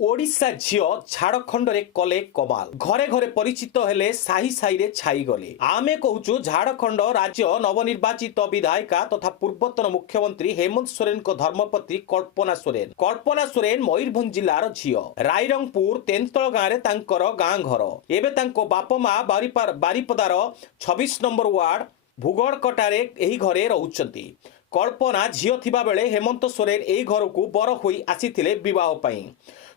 ओडिशा झियो झारखंड रे कले कमाल घरे घरे परिचित हेले साही साही रे छाई गले। आमे कहूचु झारखंड राज्य नवनिर्वाचित विधायिका तथा पूर्वतन मुख्यमंत्री हेमंत सोरेन को धर्मपत्नी कल्पना सोरेन मयूरभंज जिलार झियो रायरंगपुर तेंतल गाँव रे तांकर गाँ घर एबे तांको बाप माँ बारिपदार 26 नंबर वार्ड भूगड़कटारे एही घरे रहउचंती। कल्पना झियो थिबा बेले हेमंत सोरेन एही घर को बर होई आसीथिले विवाह पई।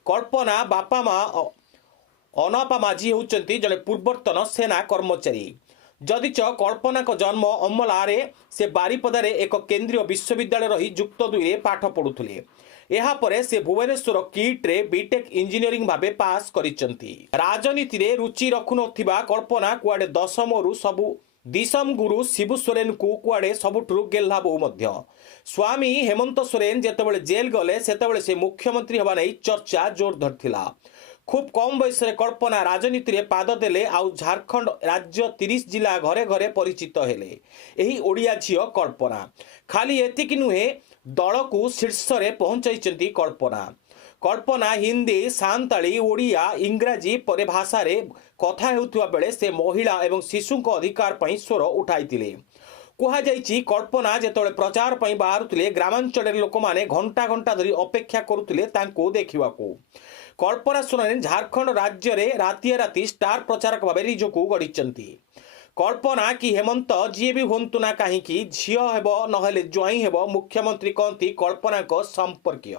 कल्पना बापा माँ अनापा माझी होउचंती जने पूर्वतन सेना कर्मचारी। जदिच कल्पना को जन्म अम्मलारे से बारिपदारे एक केंद्रीय विश्वविद्यालय रही युक्त 2 रे पाठ पढ़ुथिले। एहा परे से भुवनेश्वर किट रे बीटेक इंजीनियरिंग भाबे पास करिचंती। राजनीति रे रुचि रखु नथिबा कल्पना कुआडे दशमरु सबु दिसम गुरु शिबू सोरेन को कुआडे सबुठु गेल्हा बहु मध्य। स्वामी हेमंत सोरेन जेतेबेले जेल गले सेतेबेले से मुख्यमंत्री हवा नै चर्चा जोर धरथिला। खूब कम बयस रे कल्पना राजनीति रे पाद देले आउ झारखंड राज्य 30 जिला घरे घरे परिचित हेले। एही ओडिया झियो कल्पना खाली एतिकी नुहे दल को शीर्ष रे पहुंचाइचंती। कल्पना हिंदी सांताली ओडिया इंग्राजी परिभाषा रे कथा हेउथुवा बेले से महिला एवं शिशु को अधिकार पई स्वर उठाइतिले। कुहा जाइछि कल्पना जेतोले प्रचार पई बाहरुतिले ग्रामांचल लोक माने घंटा घंटा धरी अपेक्षा करुतिले तांको देखिवाको। कल्पना सोरेन झारखंड राज्य रे रातिया राति स्टार प्रचारक भाबे निजको गढिचंती। कल्पना कि हेमंत जी भी हुंतु ना कहीं झियो हेबो नहेले ज्वाई हेबो मुख्यमंत्री कहती कल्पना को संपर्कीय।